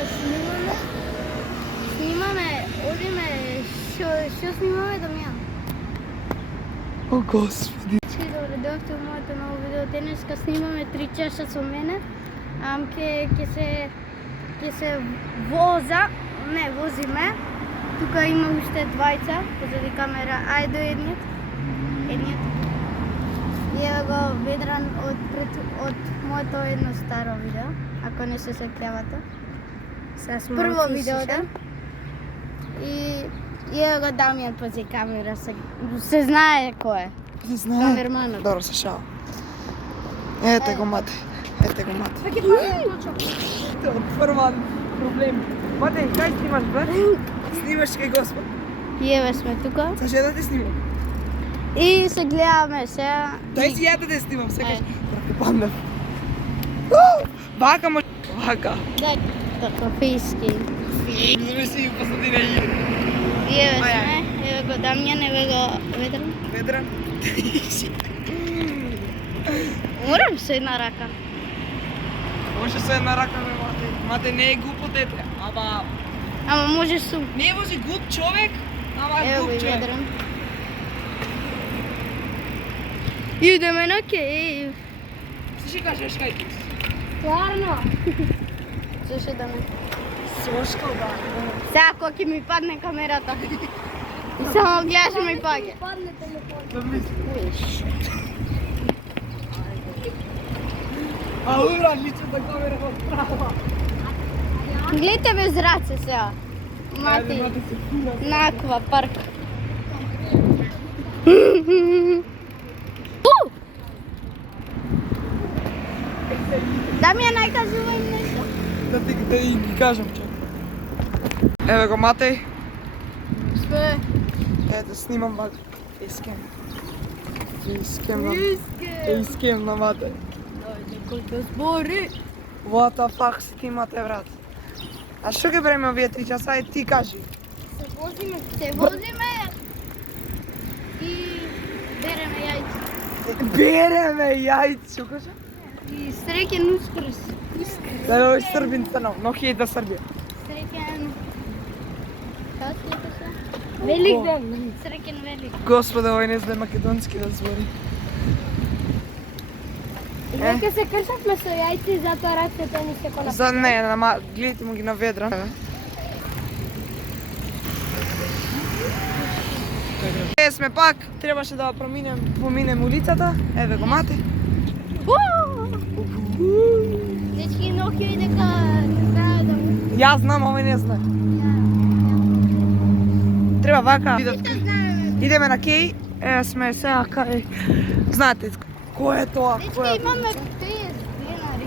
Денеска снимаме. Одиме, што снимаме Дамјан? О, Господи. Добре, дојдовте во моето ново видео. Денеска снимаме 3 чаша со мене. Ќе се возиме. Тука има уште двајца, позади камера. Ајде до едниот. И ево го Ведран од моето едно старо видео, ако не се сеќавате. Прво видео, да. И ево го Дамјан пози камера, се знае кој е. Не знае. Камерманот. Добро, се шал. Ете го мате. Прва проблем. Мате, кај снимаш, брат? Снимаш кај Господ. И еве сме тука. Са ще да те снимам. И се гледаме сега. Дај си ја да те снимам, секаш. Брате, паднав. Вака може. Вака. Дај, кафејски. Замисли посадина и И еве сме, еве го Дамјан, еве го Ведран. Ведран. Морам се една рака. Може се една рака, бе, мате. Мате не е глупо дете, Ама може сум. не може глуп човек, ама е Ево глуп и човек. Ведран. Идеме на кејф. Ти ще кажеш кај ти? Стварно? Слушай да ме. Сошко, да. Сега кога ќе ми падне камерата. И само гледаш ми паѓа. Да мисли. А ура, личната камера во права. Гледате без раце сега. Мати, Мате се фура. на аквапарк. Дамјан, најкажувај им нешто. Да ги кажам, че. Еве го Матеј. Све. Ето, снимам вака. Фейскем на Матеј. Некој да збори. What the fuck си ти, Матеј, брат? А што ги бреме овие 3 часа? Ај ти кажи. Се возиме и береме јајца. Береме јајци, што кажа? И среќен Ускрс. Да е овој Србин станов, но хејт на Србија. Среќен... Како се кажа? Велик ден. Среќен велик. Господе, овој не знае македонски да збори. И веќе се кршавме со јајци, затоа рацете ни се кола. За не, гледайте му ги на Ведран. Сме пак, требаше да поминем улицата. Еве го Матеј. Дечки, ноќи дека не знае да му... Јас знам, овој не знае. Треба вака. Идеме на кеј. Еве сме сега кај. Знаете кој е тоа? Дечки, имаме 30 денари.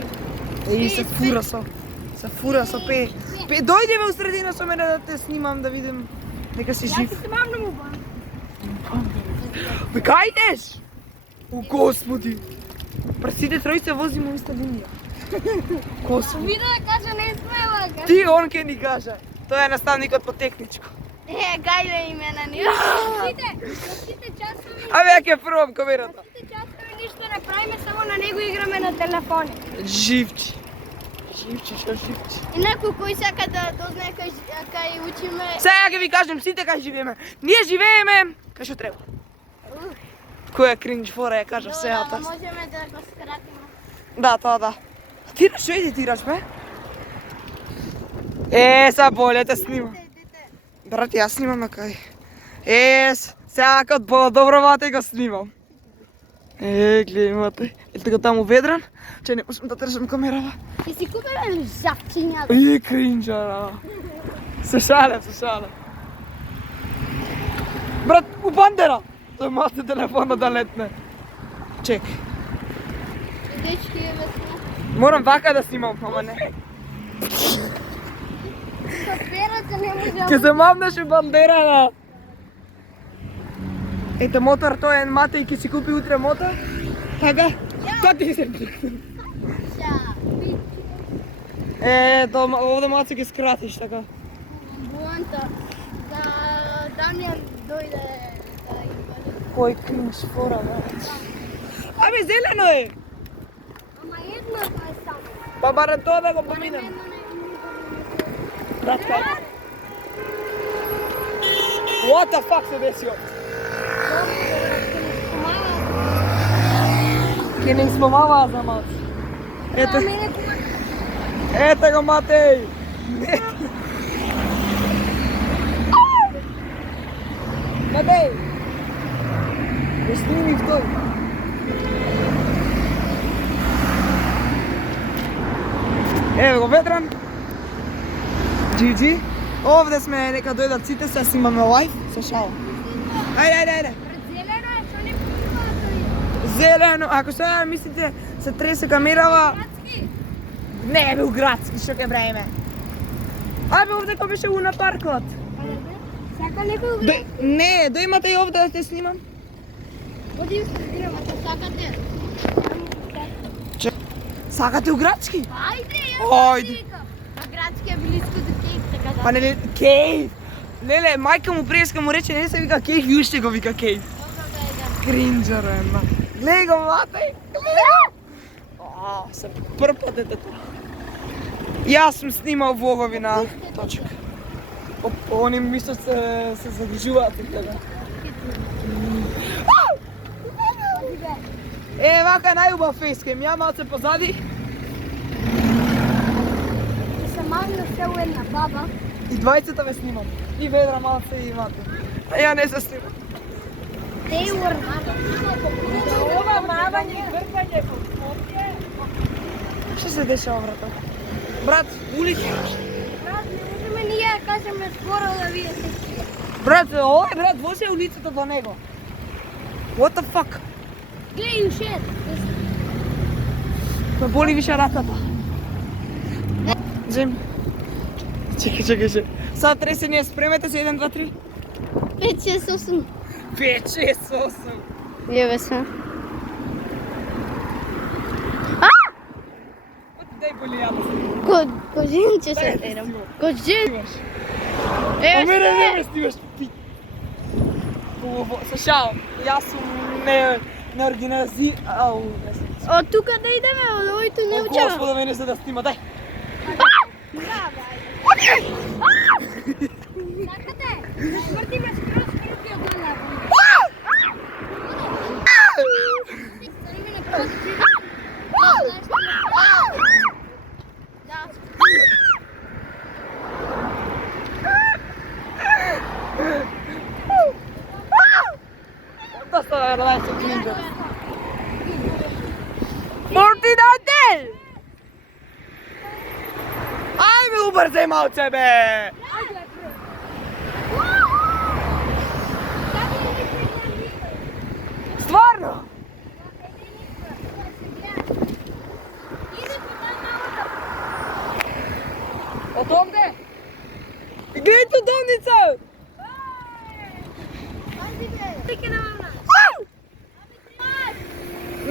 се фура со пе. Дојдеме у средина со мене да те снимам да видим дека си жив. Јас се мамна му бан. Бе, кај идеш? О, Господи! Пред сите тројца возиме у иста линија. Господи. Видео да кажа не сме вака. Ти, он ке ни кажа. Тој е наставникот по техничко. Гајле имена ни. Сите часови... Абе, ја ќе пробам камерата. Сите часови ништо не правиме, само на него играме на телефони. Живчи. Што живчи. И некој кој сака да дознае кај учиме... Сега ќе ви кажем сите кај живееме. Ние живееме кај што треба. Која кринж фора ја кажав сега. Ама можеме да го скратиме. Да, тоа да. Ти на што едитираш, бе? Са боле те снимам. Брат, јас снимам на кај. Сега кад по-добро Матеј го снимам. Гледај Матеј. Ете го таму Ведран, че не можам да држам камерава. И си купиле жавчињата. Кринжара. Се шале. Брат, у бандера! Тој Матеј телефона да летне. Чекај. Дечки, еве сме. Морам вака да снимам, ама не. Со перото не можам. Ке се мамнеше бандерана. Ете мотор, тој е Матеј, ке си купи утре мотор. Така? Тоа ти се прикна. Овде Матеј ќе скратиш, така. Буанта. Да Дамјан дојде да им каже. Кој кринж фора, бе. Абе, зелено е. Ама едното е само. Па барем тоа да го поминем. Едно не Братка. What the fuck се десио? Ке не спомава за мат. Ето го Матеј. Матеј. Го сними тој. Ево го Ветран. Джиджи. Овде сме, нека дојдат сите, се снимаме лайф, се шал. Ајде. Зелено е, што не плива. Зелено, ако сега мислите се тресе камерава... Градски. Не бе у градски, што ке време. Абе овде кој беше на паркот. Сака некој градски. Не, дојмате и овде да те снимам. Оди у студијата, сакате. Сакате у градски? Ајде, Ајде. А градски е близко до Кейп, така да. Па не, Кейв. Леле, мајка му преска му рече, не се вика Кейв, и уште го вика Кейв. Кринджер е, ма. Гледај го, Матеј. Се прпа детето. Јас сум снимал влогови на точка. Они мислат се задржуваат и гледа. Вака е најубав фейскем, ја малце позади. Се мавно се у една баба. И двајцата ве снимам. И Ведра малце и Мате. А ја не се снимам. They were Ова мавање и вркање по Скопје. Што се дешава, брата? Брат, улица. Брат, не можеме ние да кажеме скоро да вие се. Брат, овој брат вози улицата до него. What the fuck? Глеј, ушет. Ме боли више раката. Зем. Чекај. Сад тресење, спремете се 1, 2, 3. 5, 6, 8. 5, 6, 8. Јеве се. Дај боли ја да се. Кожин ќе се терам. Кожин. А мене не ме снимаш, пи. Се шал, јас сум не организи... Ау, не сум. Од тука да идеме, од овојто не учева. Господа, мене се да снима, дај. Сакате? Смртиме скроз крупи од гледа. Доста да радај се кринджер. Мортинател! Ајме убрзај малце, бе! Стварно? Од овде? Гледај ту домница!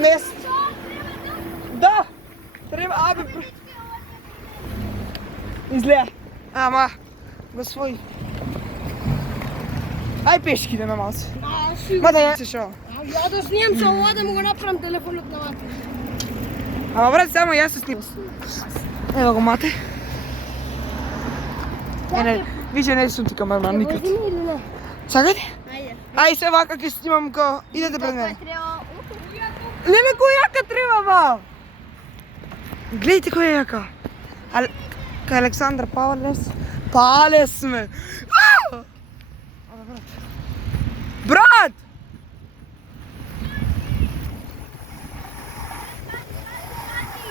Мест. Да! Треба, абе... Излеа. Ама, го свој. Ај пешки да ме малце. Ма да ја се шо. Ја да снимам со ова да му го направам телефонот на Мате. Ама брат, само јас се снимам. Ево го Мате. Не, више не сум ти камерман никад. Возиме или не? Сакате? Ајде. Ај се вака ќе снимам ко... Идете пред мене. Треба... Леле, која јака треба, ба? Гледайте која јака. Кај Александр Палес. Палес сме. Брат!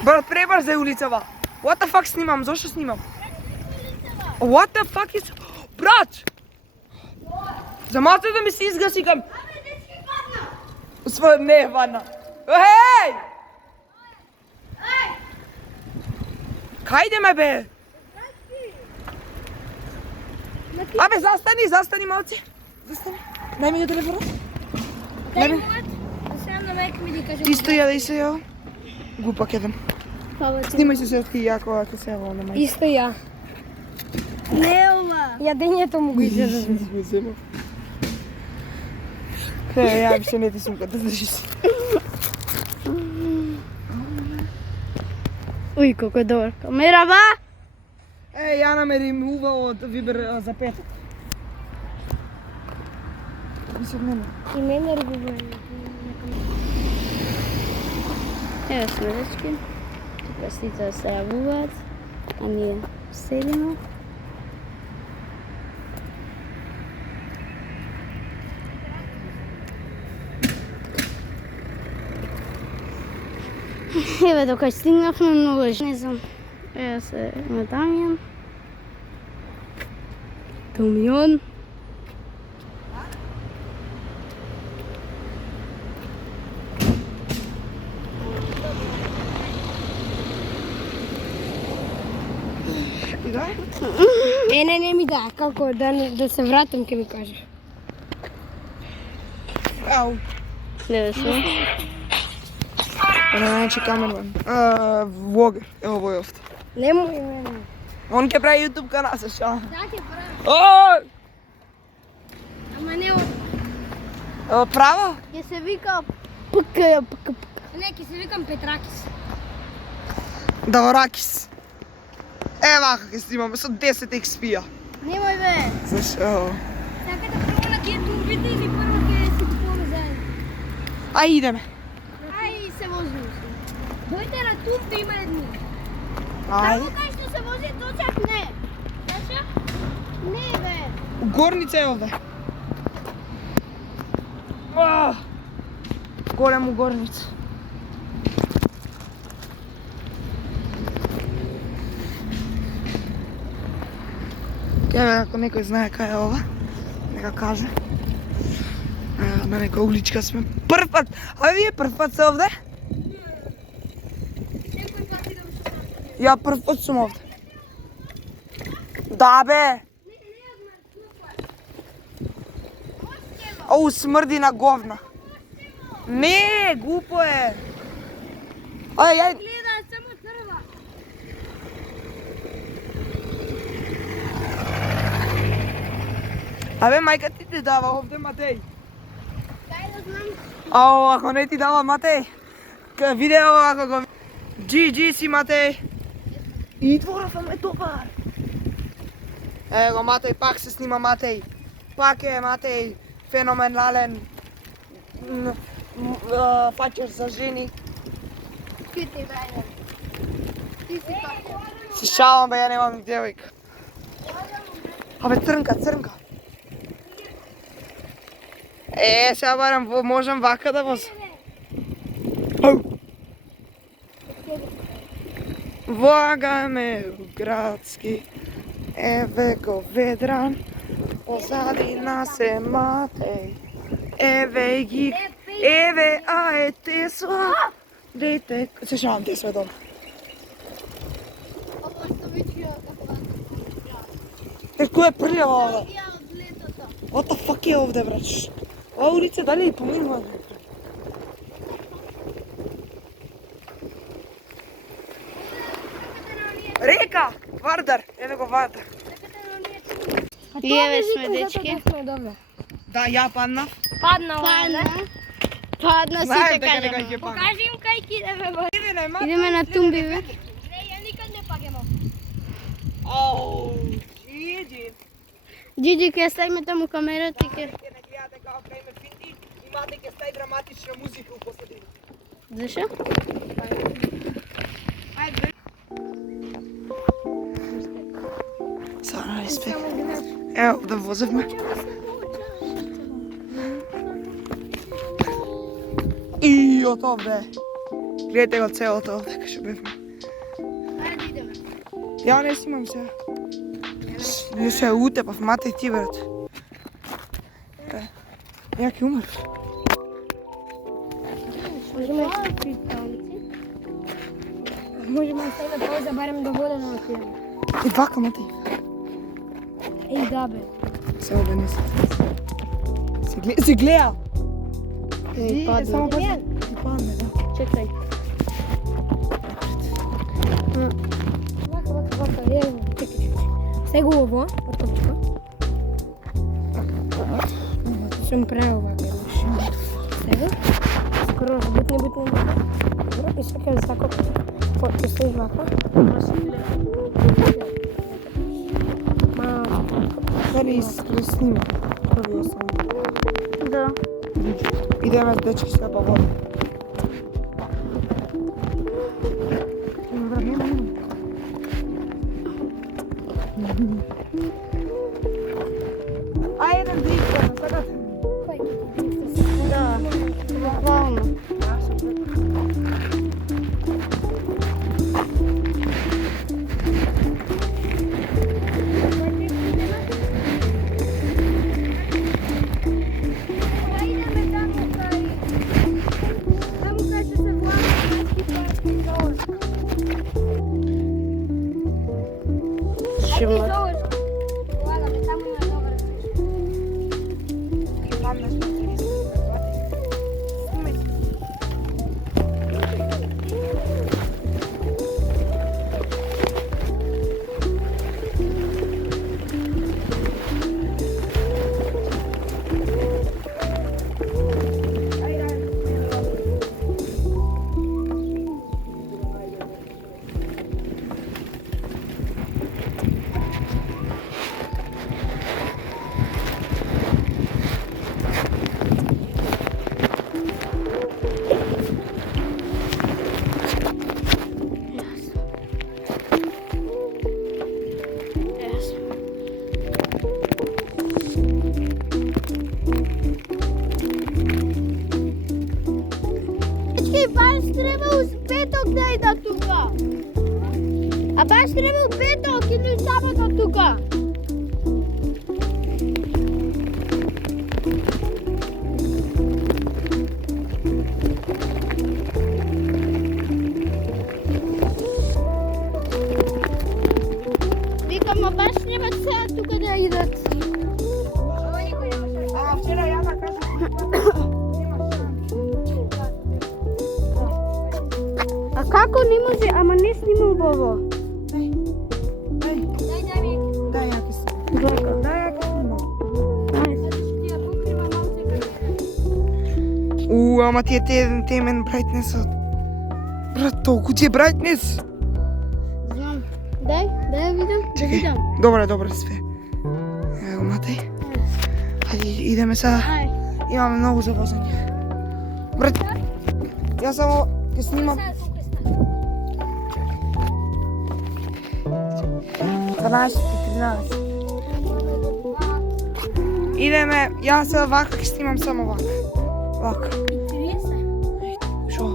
Брат, пребрзај улицава. What the fuck снимам? Зошто снимам? What the fuck is... Брат! За малце да ми се изгаси кам... Свој не е ванна. Ей! Кајде ме бе? Абе, застани малце. Застани. Нај ми го телефонот. Дај му мат. Сега на мајка ми да кажем. Исто ја, да исто ја. Глупак еден. Снимај се се ти јако, ако се ево на мајка. Исто ја. Не ова. Јадењето му го изјаде. Ја више не ти сумка, да држиш. Уј, колко е добар. Камера, ба! Ја намерим ува од Вибер за петок. Мислам нема. И мене регулирано. Ево сме дечки. Тука сите се равуваат, а ние седиме. Еве дока стигнавме многу не знам. Еве се на Дамјан. Дамјан. Не ми да, како да се вратам ќе ми кажеш. Ау. Еве се. Значи камерман. Влогер, ево овој овде. Немој мене. Он ќе прави YouTube канал се шалам. Да ќе правам. Ој! Ама не Право? ќе се вика ПК. Не, ќе се викам Петракис. Даваракис. Вака ќе снимаме со 10 XP-а. Немој бе. Зашо? Сакате прво на кетурбите или прво ќе се купуваме заедно? Идеме. Ај се возиме. Дојде на Тумбе има едни. Ајде. Кај што се вози точак не. Таша? Не бе. У горница е овде. Голему горница. Еве ако некој знае кај е ова, нека каже. На некоја уличка сме. Прв пат! А вие прв пат се овде? Некој пат идам со сам. Ја прв пат сум овде. Да бе! Оу смрди на говна. Не, глупо е. Ај, Гледа само трва. Абе, мајка ти те дава овде, Матеј. Кај да знам? Ау, ако не ти дава Матеј, видео ако го... GG си, Матеј. И дворфам е добар. Его, Матеј, пак се снима Матеј. Пак е Матеј феноменален фачер за жени. Ти ти бе. Ти си како. Се шалам бе, ја немам ни девојка. Абе, црнка, црнка. Сега барам, можам вака да возам. Влагаме у градски, еве го Ведран, позади нас е Матеј, еве ги, еве аe Тесла, дете, се шалам Тесла е дома. Ово што вичија како Кој е прљава овде? ја од летото. What the fuck е овде, брат? Ова улица дали е поминува? Река! Вардар! Еве го Вардар. И еве сме дечки. Да, ја паднав. Падна. Падна Знаем сите дека кажаме. ќе паднав. Покажи им кај ќе идеме бе. Идеме, мати. Идеме на Тумби бе. Не, ја никад не пагемо. Оу, GG. Джиджи ќе ставиме таму камерата и ќе... Ќе не гледате како правиме финти, имате ќе стаи драматична музика у посредина. Зашо? Ајде. Сара, респект. Ево, да возевме. И од овде. Гледате го целото овде, кај што бевме. Ајде идеме. Ја не снимам сега. Ја се утепав, Матеј ти, брат. Ја ќе умреш. Можеме Можеме да ставиме пауза барем до вода на отидеме. И вака, Матеј. Еј да бе. Се овде не се. Се гледа. Еј Само падна. ти падне, да. Чекај. Вака, еј, чекај. Сега ово, од точка. Сум правил вака, имаш. Сега. Скоро бутни. Добро, и сега да сако. Ќе стоиш вака. снима. Првиот сам. Да. Идеме дечки сега па вода. Ајде, дрифтаме, сакате? Да. Буквално. Баш треба уз петок да ида тука. А баш треба у петок или сабота тука. Викам, а баш треба сега тука да идат. А вчера ја на кажа. А како не може, ама не снимам Бово. Дај, ја ќе се. Глека. Дај, ја ќе снимам. Ама ти е темен брайтнесот. Брат, толку ти е брайтнес. Знам. Дај ја видам. Чекај. Добре, све. Ево, Матеј. Хајде, идеме сега. Ај. Имаме многу за возење. Брат, јас само ќе снимам. 12 и 13. Идеме, јас се вака ќе снимам само вака. Вака. Шо?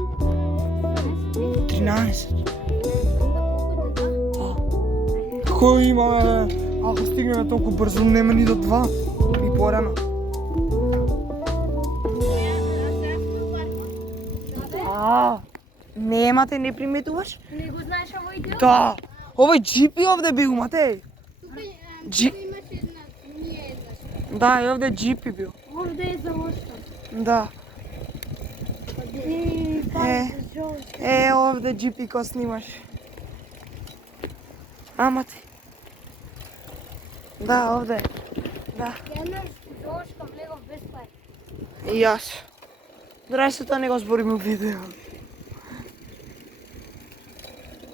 13. Кој имаме? Ако стигнеме толку брзо, нема ни до 2. И порано. Немате, не приметуваш? Не го знаеш овој дел? Да. Овој джипи овде бил, Матеј. Тука Джи- имаше една, ние еднаш. Да, и овде джипи бил. Овде е за лошта. Да. Овде джипи ко снимаш. А, Матеј. Да, овде. Да. Еднаш зошка влегов без пари. И јас. Драј се тоа не го збориме у видео.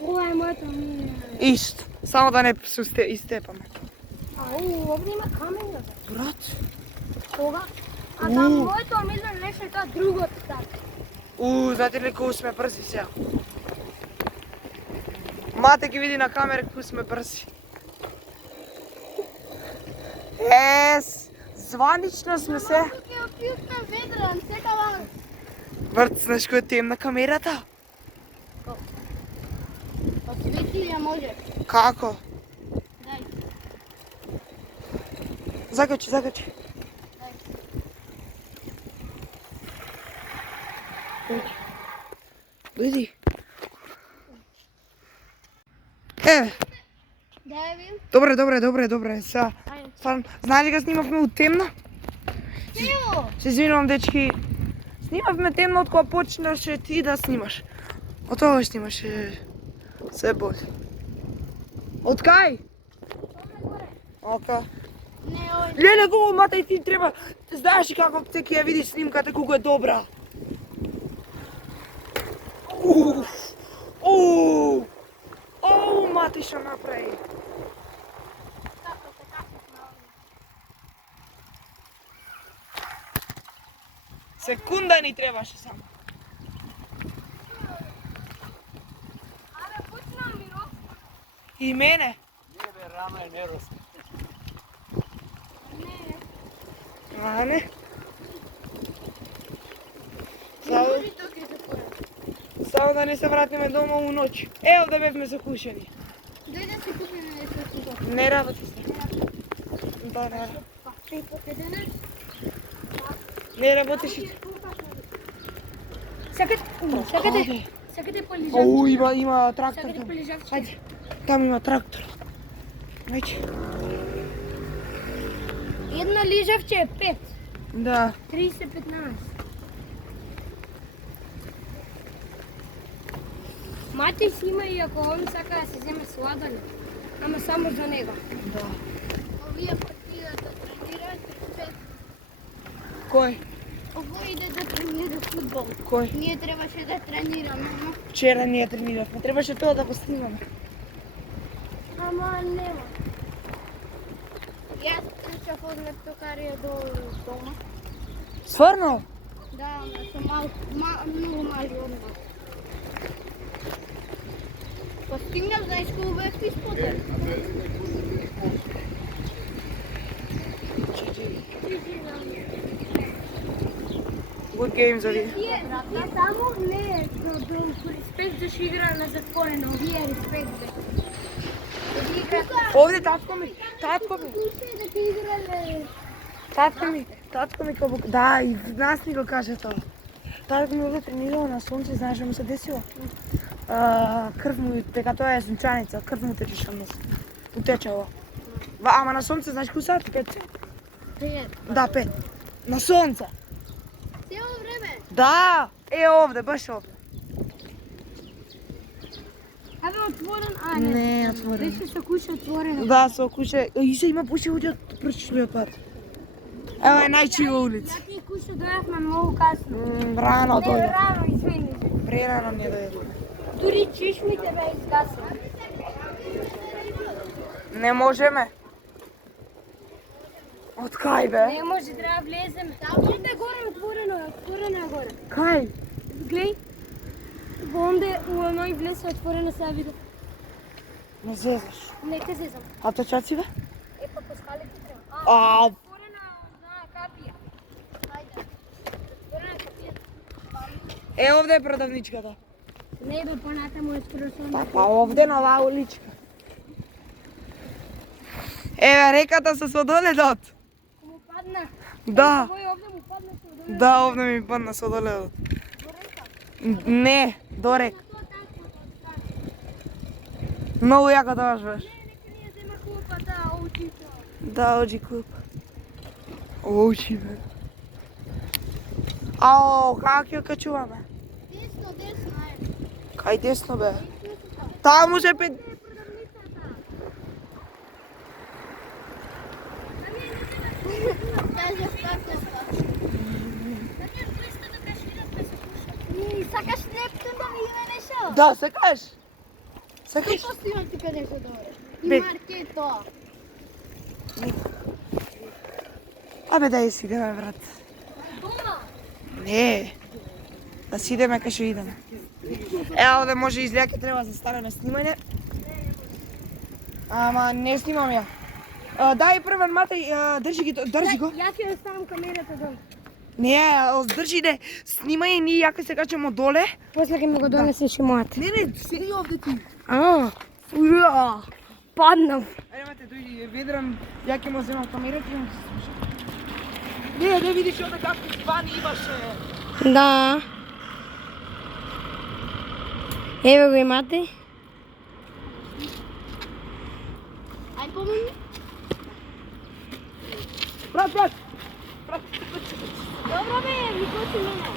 Ова е моето мнение. Ист. Само да не се истепаме. Овде има камера. Брат. Кога? А там моето мнение беше тоа другото така. Знаете ли кој сме брзи сега? Мате ги види на камера кој сме брзи. Званично сме се. Тук е опилна ведран, секава. Брат, знаеш кој е темна камерата? Освети ја може. Како? Дај. Закачи. Дојди. Дај ви. Добре. Сега, стварно, знаеш ли га снимавме у темно? Ево. Се извинувам, дечки. Снимавме темно од кога почнаше ти да снимаш. Од тоа снимаше се боли. Од кај? Ока. Не, ој. Леле го, Матеј, ти треба. Знаеш ли како те ќе ја видиш снимката колку е добра? Матеј што направи. Секунда ни требаше само. Абе, почна ми рос. И мене. Не бе, рано е не рос. Не. А не. Може тук е затворено. Само да не се вратиме дома у ноќ. Овде бевме закушени. Дојде се купиме нешто тука. Не работи се. Да, не. Па, те покедене. Не работеше. Сакате полежавче? Оу, има трактор Сакате там. полежавче? Хајде. Там има трактор. Ајде. Една лежавче е 5. Да. 30-15. Матеј си има и ако он сака да се земе сладоле. Ама само за него. Да. Овие партида да тренираат Кој? Овој иде да тренира фудбал. Кој? Ние требаше да тренираме, но... Вчера ние трениравме. Требаше тоа да го снимаме. Ама нема. Јас трчав од лептокарија до дома. Стварно? Да, ама сум многу мали од нас. Па стигнав, знаеш кога бев исподен? Good game за ви. Тие таму не, до респект да ще игра на затворено, вие респект бе. Да игра... Овде татко ми. Татко ми. Слушай да ти играле... Татко ми како да, и нас ни го каже тоа. Татко ми овде тренирал на сонце, знаеш што му се десило? Крв му, дека тоа е сончаница, крв му течеше од нос. Утечало. Ама на сонце, знаеш кој сат? 5. Да, 5. На сонце. Цело време. Да, овде, баш овде. Абе отворен, Не, отворен. Беше се куша отворено. Да, со куше. И се има пуши луѓе од прочишниот пат. Ево е најчива улица. Ја ти куша дојавме многу касно. Рано Не, дојде. рано, извини. Прерано не дојде. Дури чишмите бе изгасна. Не можеме. Од кај бе? Не може, треба да влеземе. Онде горе отворено е горе. Кај? Глеј. Онде у оној влез е отворено сега види. Не зезаш. Нека се зам. А точаци бе? Е, па по скалите треба. А, Отворена на капија. Хајде. Отворена капија. овде е продавничката. Не бе, понатаму е скросон. Па овде на оваа уличка. Еве реката со сладоледот. Му падна. Да. Овој овде му падна со доле. Да, овде ми падна сладоледот. Не, до река. Многу јако тоа беше. Нека ние зема купа, да, очито. Да, оđi kup. Oči bе. Ао, как ја качуваме? Десно, е. Кај десно бе? Таму се пет... Кажеш како ста. И сакаш Нептун да видиме нешто? Да, сакаш? Сакаш? Што снимам тука нешто добро? И Бе. маркето. Абе, дај си идеме, брат. Дома. Не. Да си идеме кај што идеме. Ево да може излеаке треба да станеме снимање. Ама не снимам ја. Дај првен Матеј, држи го. Ја ќе оставам камерата долу. Не, држи не. Снимај и ние јака се качаме доле. После ќе ми го донесеш и мојата. Не, седи овде ти. Ура! Паднав. Ајде Мате, дојди, Ведран, ја ќе му земам камерата и ќе му се слуша. Не, да видиш овде какви звани имаше. Да. Еве го имате. Ајде помогни. Брат. Добро бе, ми коти мене.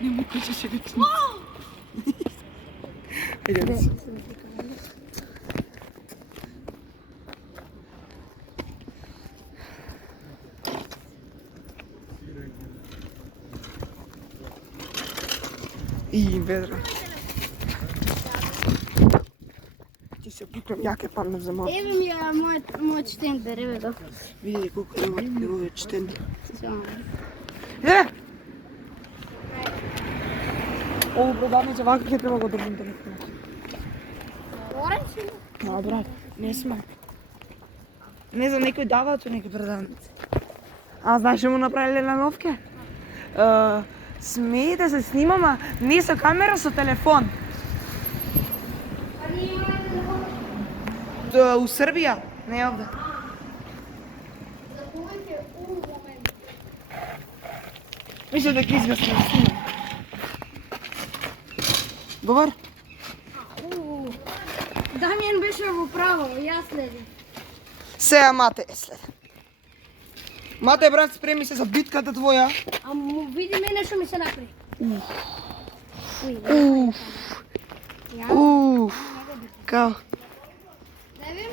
Не му качеше речни. Ајде да си. И Ведран. Ти се пукам, ја ке паднав за малко. Еве ми ја мојот штенд, бе, еве го. Види колку е чтен. Само. Е! Ово продавница вака ќе треба го држам телефонот. Ореш? Да, брат, не сме. Не знам, некој дава тоа некој продавници. А знаеш што му направиле на новке? Смее да се снимама не со камера, со телефон. У Србија, не овде. Мисля да ги изгасне да снимам. Добар? Дамјан беше во право, јас следим. Сега Мате е след. Мате, брат, спреми се за битката твоја. А му види мене што ми се направи. Уф. Као? Да видим?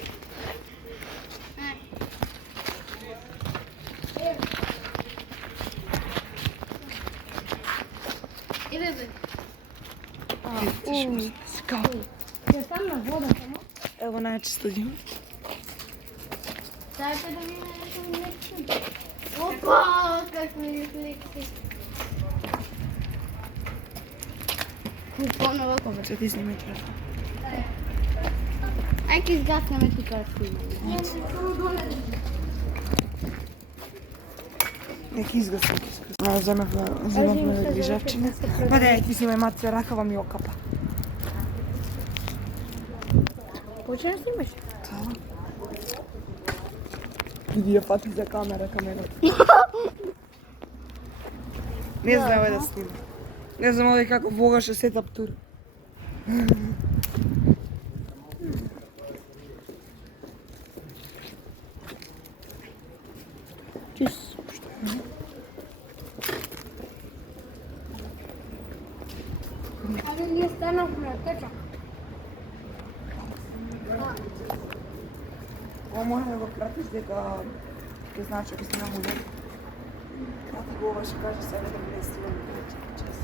Еве бе. Као? Ја там на водата, но? Ево најчисто дим. Дајте да видиме нешто. Опа, какви рефлекси. Поново кове. Се ти сниме телефон. Ај ке изгаснеме тука да снимаме. Нека изгасам. Земавме грижавчина. Ма да ја ти снимај Мате, ракава ми окапа. Почне да снимаш? Види ја фати за камерата. Не знам овој да снима. Не знам овој како вогаше сетап тур. Чус. Але ние станавме теча. Ова може да го пратиш дека ќе значи ќе снимам улет. Тати го ова ќе каже себе да не снимам час.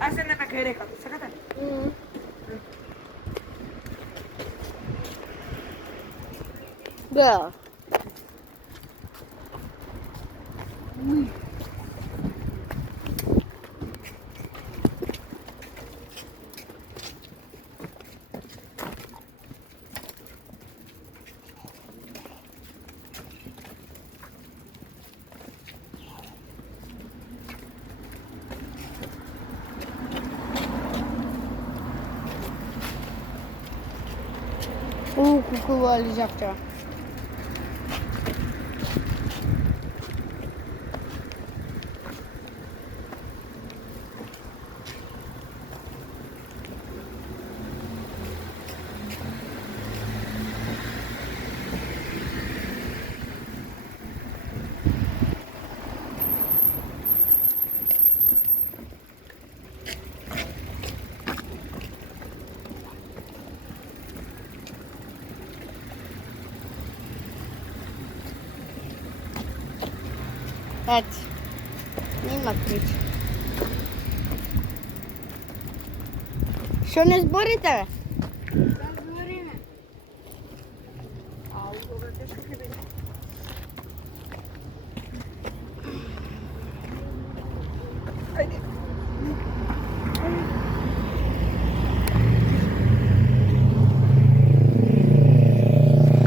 Ај се не така е реката, сакате? Да. Кукува лижавча. Ето, нема прича. Што не зборите, бе? Да збориме. Ау, ова е тешко ќе биде. Ајде.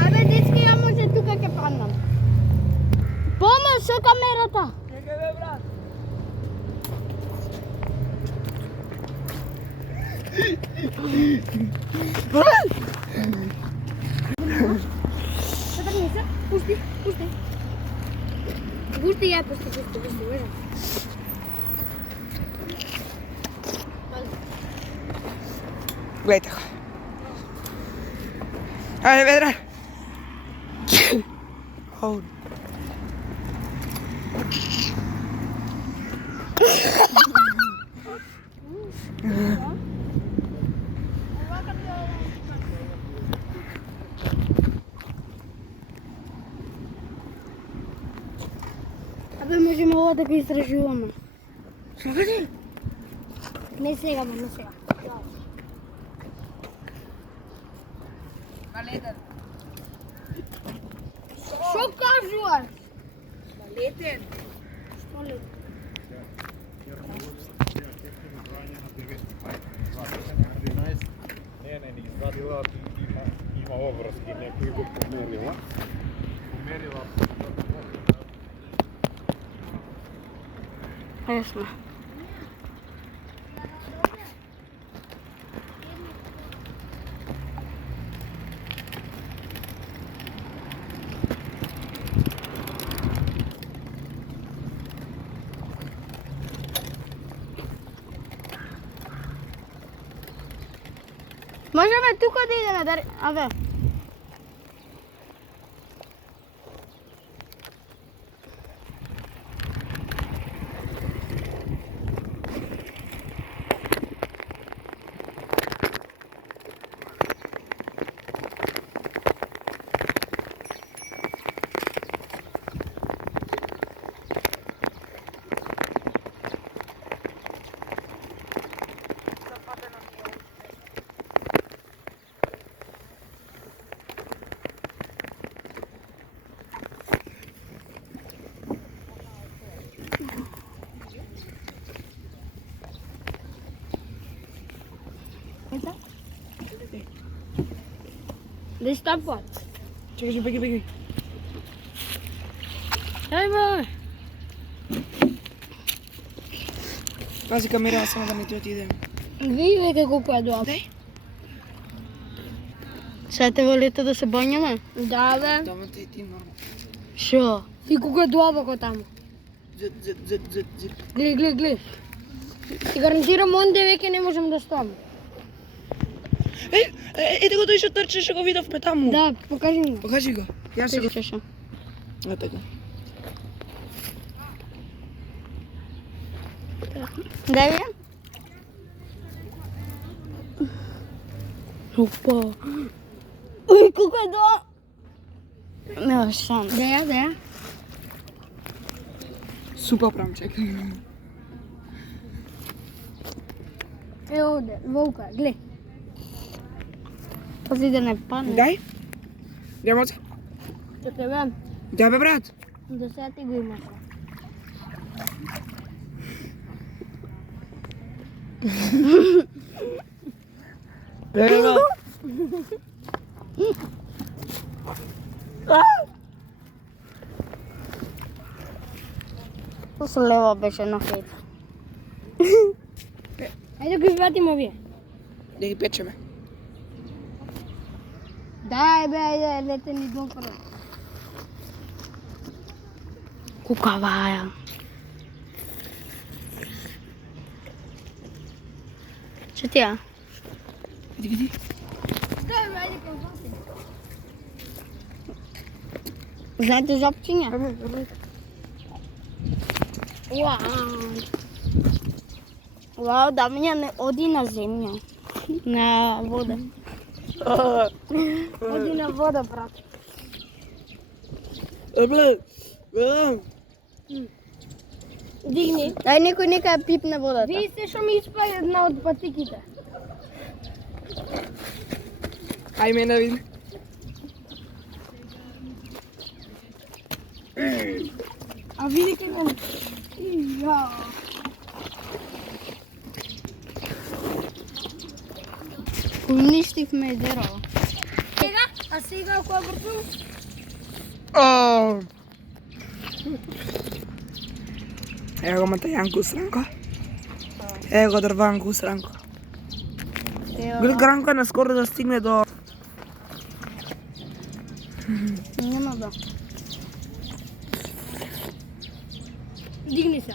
Абе, дечки, ја може тука ќе паднам. Помош со камерата. Чекај бе, брат. Пусти, пусти. Пусти, ја пусти, може. Гледайте го. Ајде, ведра. Ау. Абе, можеме ова да го истражуваме. Што кажи? Не сега, ма не сега. Што кажуваш? Летен. Што ли? Не, извадила, има обврски, некој го померила. Померила. Ясно. Можеме тука да идеме, да... Аве. Да стапат. Чекай, беги. Ај бе. Пази камера, само да не ти отидем. Ви веќе колку е добро. Дај. Сега те волите да се бањаме? Да бе. Дома те и ти нормално. Шо? И колку е длабоко таму. Зид. Гледай. Ти гарантирам онде веќе не можам да ставам. Еде го тој што трчеше, го видовме таму. Да, покажи ми. Покажи го. Јас се го... Шо. А така. Дај ми. Опа. Уј, колку е до... Нема шанс. Да. Супер прам, чекай. Е овде, волка, глеј. Пази да не падне. Дај. Дај моца. До тебе. Дај бе, брат. До сега ти го имаш. Ева. После лева беше на хлеб. Ајде го извадиме овие. Да ги печеме. Дај бе, ајде, лете ни допро. Кукаваја. Што ти ја? Види. Дај бе, ајде кај васи. Знаете жабчиња? Вау, да мија не оди на земја. На вода. Оди на вода, брат. Ебле. Дигни. Ај некој нека ја пипне водата. Ви сте што ми испаја една од патиките. Ај мене види. А види кај мене. Ја. Уништивме дерево. А сега која вртам? Ево го Матајанко Сранко. Ево го Дрванко Сранко. Гранко е наскоро да стигне до... Нема да. Дигни се.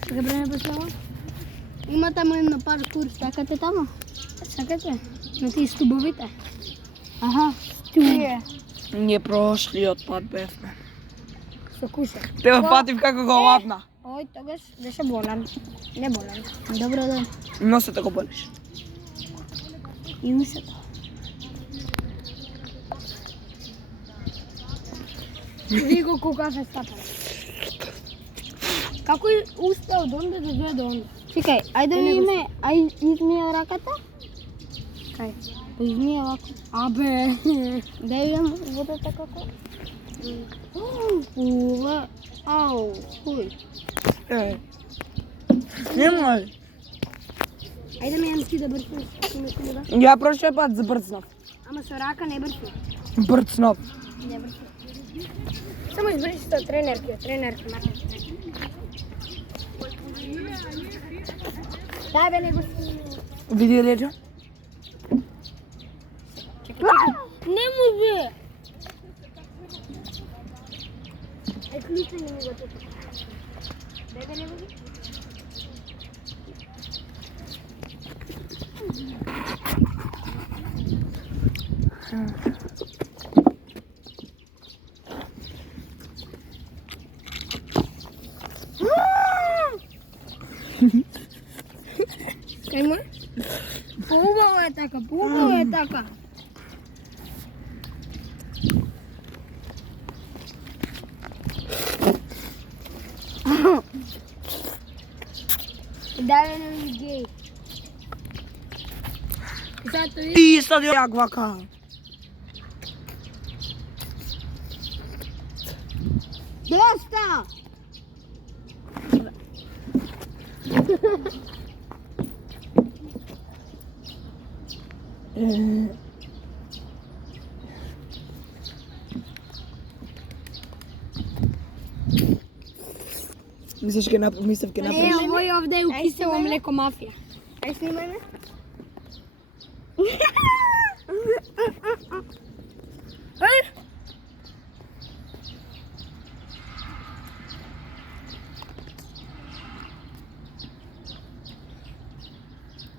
Така време представа? Има таму едно паркур, сакате таму? Сакате? На тие стубовите? Аха, тие. Ние прошлиот пат бевме. Со куша. Те патив како го лапна. Ој, тогаш беше болен. Не болен. Добро да. Носете го болиш. И ушето. Ви го кукаше стапа. Како успеа од онде да дојде до онде? Чекај, ајде ми име, измија раката? Кај? Измија вако. Абе. Да видам водата како? Ува. Ау, хуј. Немој. Ајде ми јам ти да брцнеш. Ја прошли пат забрцнав. Ама со рака не брцни. Брцнав. Не брцни. Само избричи со тренерки, Дај бе, него си. Види леđa? Не може! Клюцај не ми го тука. Дај бе, него си. Кај ма? Поубаво е така, Дај не ми гей. Зато и Ти sad jak vaka. Доста! Мислиш ке направи? Овој овде е укисело млеко мафија. Ај снимај ме.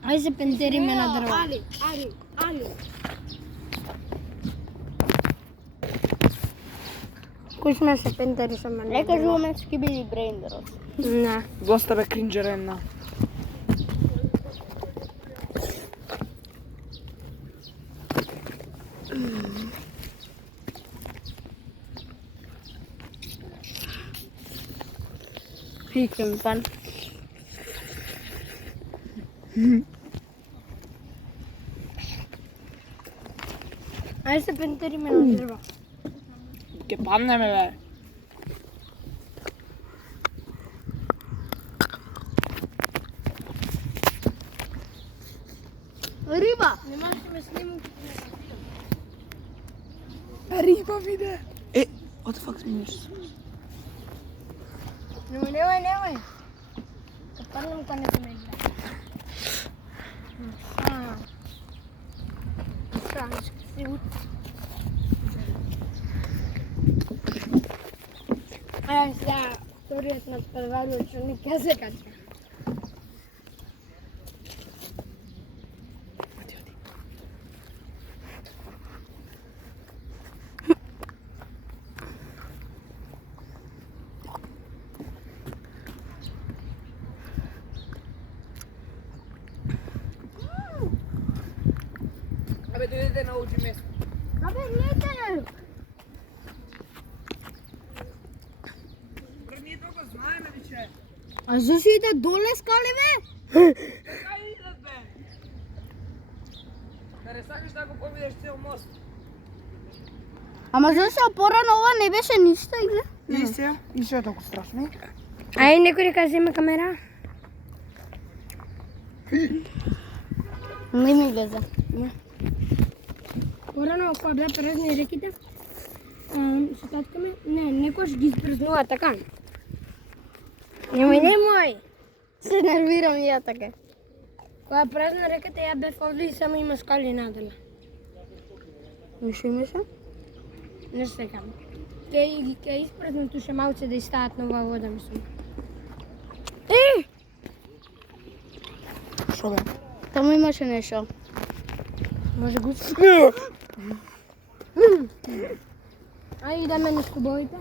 Ај се пентериме на дрво. Али. Кој сме се пентери со мене? Не кажуваме скибили брендерот. Не. Доста бе кринџерена. Пикам пан. Ај се пентериме на дрво. Ке паднеме бе. Риба! Не можеш да ме снимам. Риба виде. What the fuck снимаш? Немој. Да паднем кога не ме гледа. Ај сега, вториот на првариот чуник ја се кача. Абе, дојдете научи место. Абе, гледај! Ние толку знаеме, виче. А зашо иде доле скали, бе? Така идат, бе. Да не сакаш да го победеш цел мост. Ама зашо порано ова не беше ништо, игле? И се е толку страшно. Ај, некој дека зема камера? Не ми влезе. Порано, кога беа празни реките, со татка ми, некојаш ги испразнува така. Немој! Се нервирам и ја така. Кога празна реката, ја бев овде и само има скали наделе. Ништо имаше? Не секам. Ке испразна туше малце да истаат нова вода, мислам. Шо бе? Таму имаше нешто. Може го Ај, идеме на скубовите.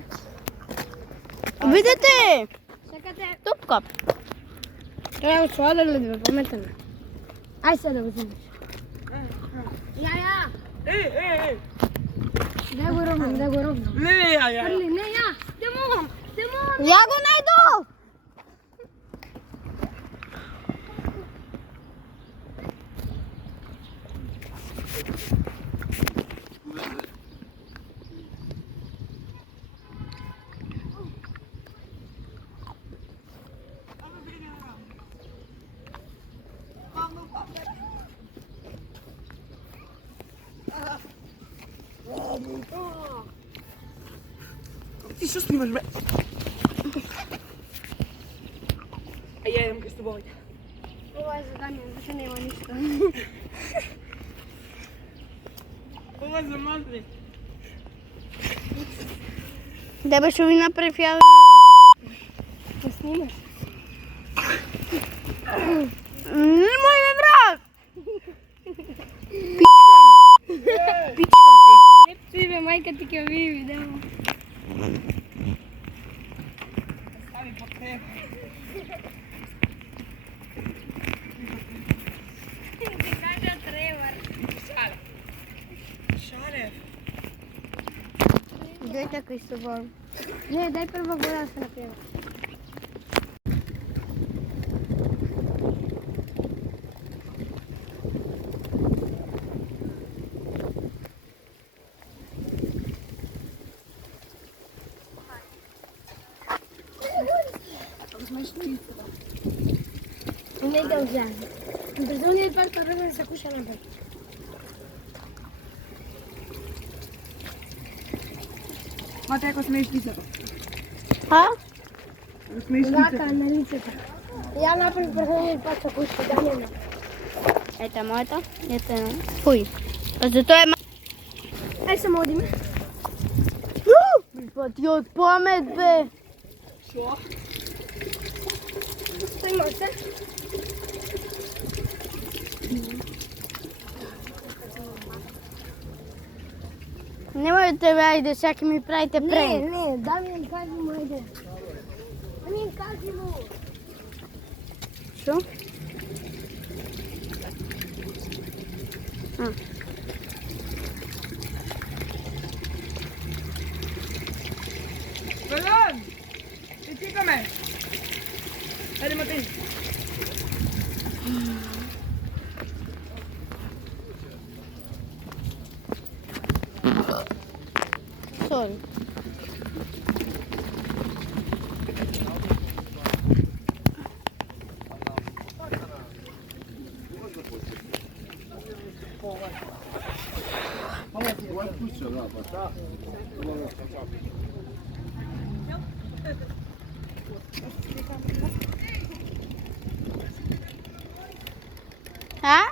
Видете! Секате топка. Тоа е сладолед, бе, паметаме. Ај сега да го вземеш. Ја! Да го ровнам. Не, ја. Не, ја! Те могам! Ја го најдов! Ти што снимаш, бе? А ја едем кај стабовите. Ова е за Дамјан, зашто нема ништо. Ова е за мазли. Да бе, што ви направив ја? Ке снимаш? Немој ме брат! Пичка си. Лепци бе, мајка ти ке ви видео. Стави под тебе. Ти кажа Тревор. Шарев. Дојте кај собор. Не, дај прво вода да се напиеме. Не да узяме. Брзониот пак тоа да се куша напред. Мате, ако смееш лицето. А? Ако смееш Вака, лицето. на лицето. Ја направих брзониот пак се куша, да не. Ето моето, ето е. Фуј. А за тоа е Ај само одиме. Па ти од памет бе. Шо? Стои моите. Немојте бе, ајде, сега ќе ми правите пренк. Не, Дамјан, кажи му, ајде. Дамјан, кажи му. Шо? Велан! Ти чекаме! Ајде, Матеј. Сори. А?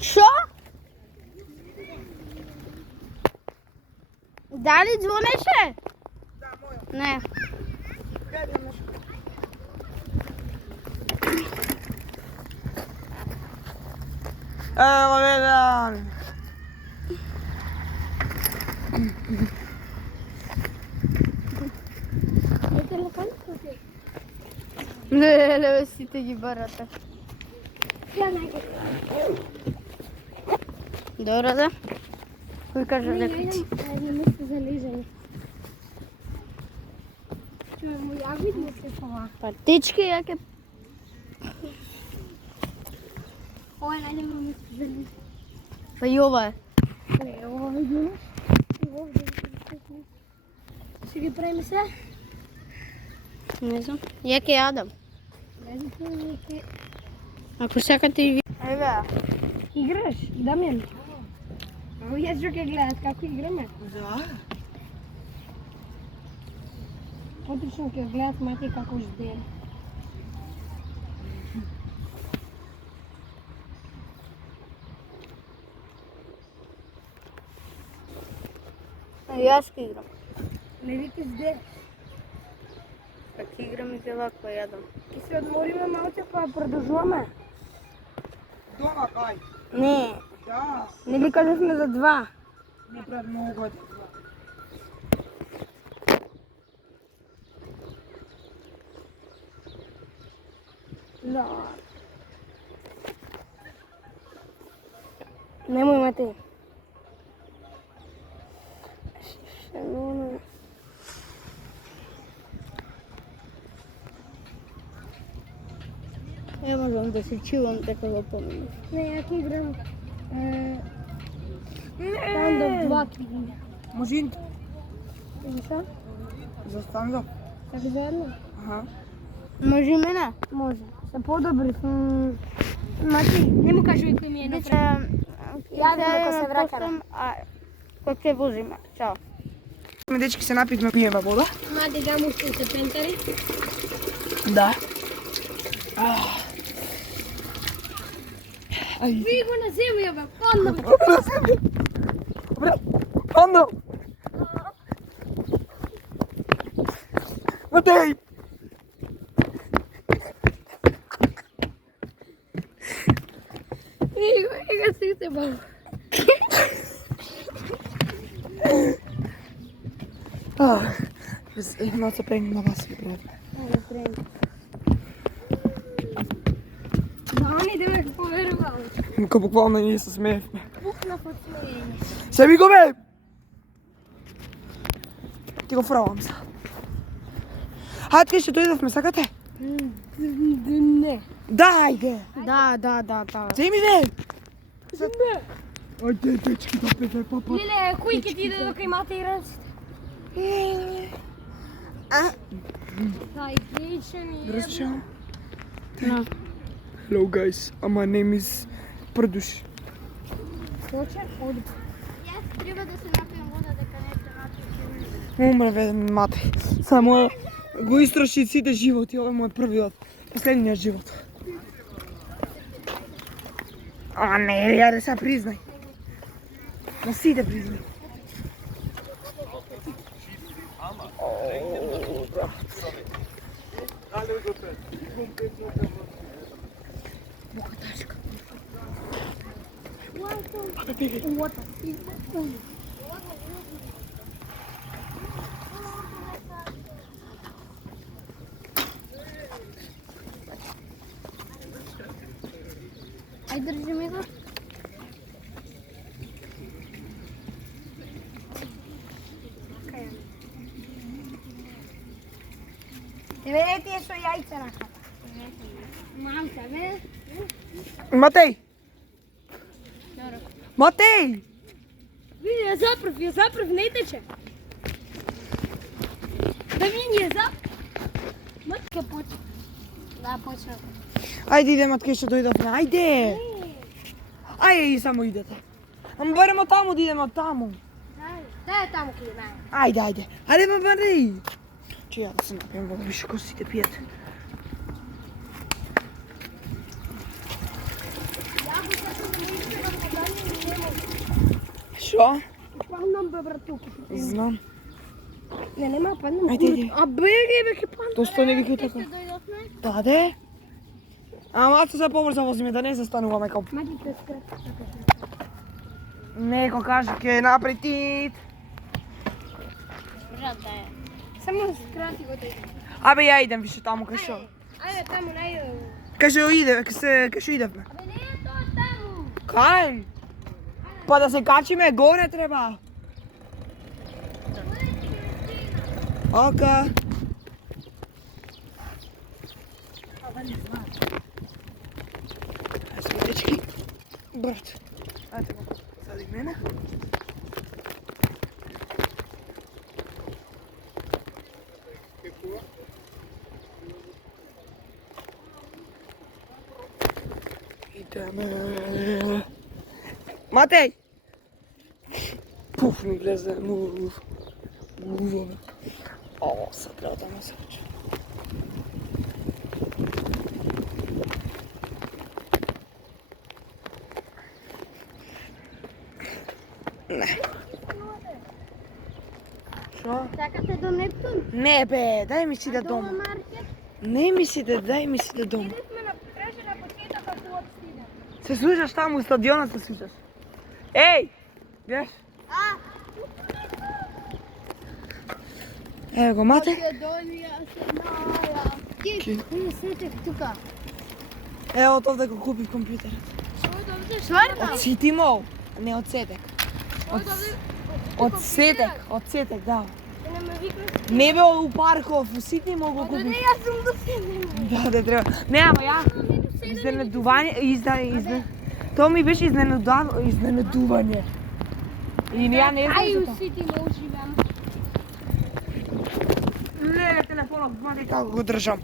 Шо? Дали звонеше? Да, моја. Не. Ево, Велан! Е телефон? Не, сите ги барате. Ја најде. Добро да. Кој кажа дека ти? Не мислам за лизање. Чуј му ја видно се това. Партички ја ке. Ова е најдобро место за лизање. Па и ова е. Не, ова видиш? И овде. Ще ги правиме се? Не знам. Ја ке јадам. Не знам, ја ке... Ако сакате и ви... Еве. Играш, Дамјан? Овие што ќе гледат како играме. Да? Отлично ќе гледат мати како жде. Јас ќе играм. Не вики жде. Па ќе играм и ќе вако јадам. Ќе се одмориме малце па продолжуваме. Дома, кај? Не, Да. не ли кажавме за 2? Не пред многу години. Да. Немој, Матеј. Шалона. Ево, Само да се чувам дека го помниш. Не, ја ќе играм. Stand-up 2 ќе играм. Може и Или што? за stand-up. Така заедно? Аха. Може и мене? Може. Се подобри. Мати, не му кажи кој ми е на френк. Јави ме кога се враќаме. Кога се возиме. Чао. Ме дечки се напитме, пиеме вода. Мати, гаму што се пентари. Да. Ви го на земја, бе, панда. Добре, панда! Матеј! Ега сите, бе. Имам се пренг на вас, брат. Да, они да ме поверувал. Ка буквално ние се смеевме. Пукнав од смеење. Се ми го бе! Ти го фралам са. Хајде, ти ще дојдовме, сакате? Не. Дајде! Да. Земи бе! Ајде, дечки, да пете, папа. Леле, кој ќе ти иде дока имате и ранците? Citation. Разрешавам. No. Hello guys, my name is Продуш. Хоче? Оди. Јас треба да се напијам вода дека не се напијам. Умре ве мате. Само го истроши сите животи, ова е мојот првиот, последниот живот. А не, ја да се признај. На сите признај. Ај држи ми го. Тебе не ти е со јајца на хата. Мамка, бе. Матеј! Матеј! Види, ја заправ, не тече. Да ми е зап. Матка почна. Да, почна. Ајде иде, матке, што дојдовме, ајде! Ајде и само идете. Ама барем од таму да идеме од таму. Да е таму кај мене. Ајде. Ајде, ма бари! Че ја да се напијам вода, више ко сите пиете. Шо? Паднам, бе, братук. Знам. Не, нема паднам. Ајде, иди. А беги, бе, ке паднам. То што не викај така? Дојдовме. Да, де? Ама аз се побрзо возиме, да не застануваме као... Мајде те скрати. Неко каже ке напретит. Брат да е. Само скрати го тој. Абе, ја идем више таму, кај шо? Ајде таму, најде. Кај шо иде, кај шо идевме? Абе, не е тоа таму. Кај? Па да се качиме горе треба. Ока. Ајде, дечки. Брат. Ајде, сади мене. Идеме. Матеј! Пуф, ми влезе мув. О, sad treba da me sreće. Ne. Šo? Сакате до Нептун? Не бе, дай ми си да дома. Маркет? Не ми си да, дай ми си да дома. Треше на пакета како од стине. Се слушаш таму, у стадиона се слушаш. Еј! Гледаш? Ево го, мате. Ти, не сетев тука. Ево од овде го купив компјутерот. Сварно? Од City Mall, не од Сетек. Од Сетек, да. Не ме викнеш. Не бе у парков, у City Mall го купив. Јас сум до седем. Да, треба. Не, ама ја. Изненадување, тоа ми беше изненадување. И ја не знам за тоа. сите не уживам. Леле, телефонот, мали како го држам.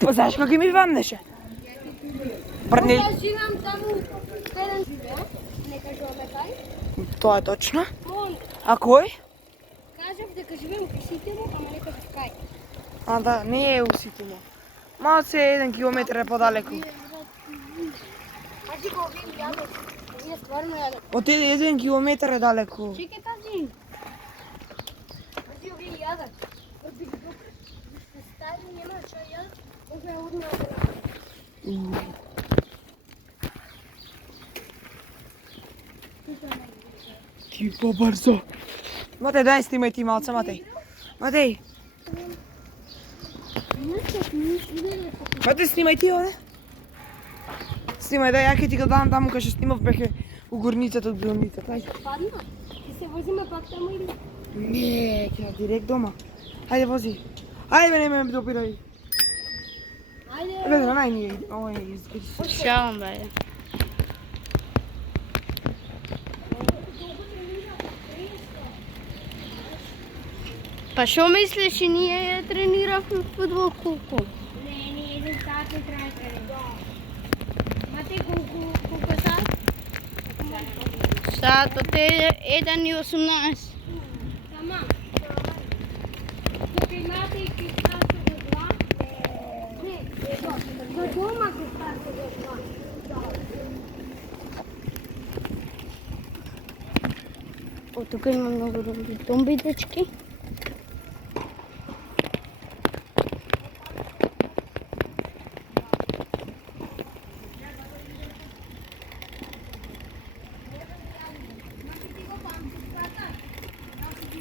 Знаеш како ми ваннеше? Прне... Јас живам таму 7 живеа. Не кажуваме кај. Тоа е точно. Мон, А кој? кажав дека живеам кај сите му, ама не кажав кај. А да, не е уситено. Малце 1 километар подалеку. Пази го овие јадат. Овие стварно јадат. Од 1 километар е далеку. Чекај пази. Пази овие јадат. Стари нема што јадат. Може ја одна. Ти побрзо. Матеј, дај снимај ти малце, Матеј. Матеј. Матеј, снимај ти, оне. Снимај, дај, ја ќе ти го дам таму кај што снимав беќе у горницата од билницата. Ајде. Падна? И се возиме пак таму или? Не, ќе директ дома. Ајде, вози. Ајде, бе, не ме допирај. Ајде. Бе, нај ние, овој е изгоди. Шалом, бе. Па шо мислиш, и ние ја трениравме фудбал колку? Не, ние 1 сат не трае тренинг. Мате колку сат? Сатот е 1:18. Тама. Кога имате и ки стасо до 2? Не, до дома ки стасо до 2. О, тука има многу добри томби, дечки.